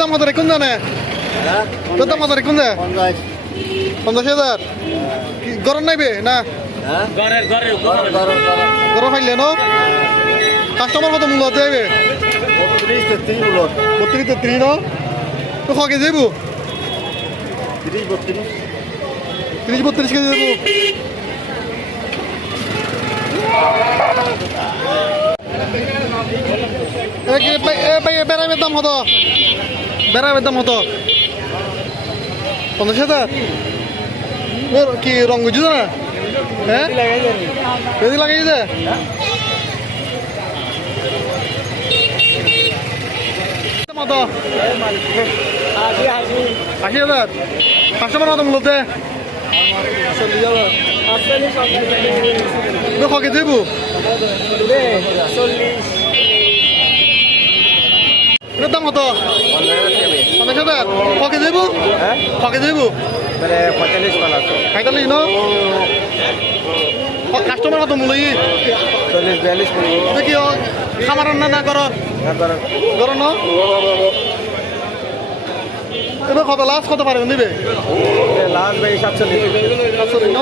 দাম কত রেখুন জানে দাম কত রেখুন যায় 50,000 গরম নাইবে না গরম ফাইলে ন কাস্টমার কত মূল্য দেবে 32-33 ন তো খকে যাইব 30-32 কেজি যাইব বেড়াইবের দাম হতো বেড়াইবের দাম হতো 50,000 কি রঙ বুঝছো না হ্যাঁ বেশি লাগাইছে মতো 80,000 কাস্টমার মতো মূলতে 40,000 খকে যাইব দাম কত 50,000 খকে যাইব খকে যাইব 45 ন কাস্টমার কত মূল্য 40-42 কি খামার রান্না না কর কর ন এবার কত লাস্ট কত পারবেন দিবে লাস্ট ভাই 47 ন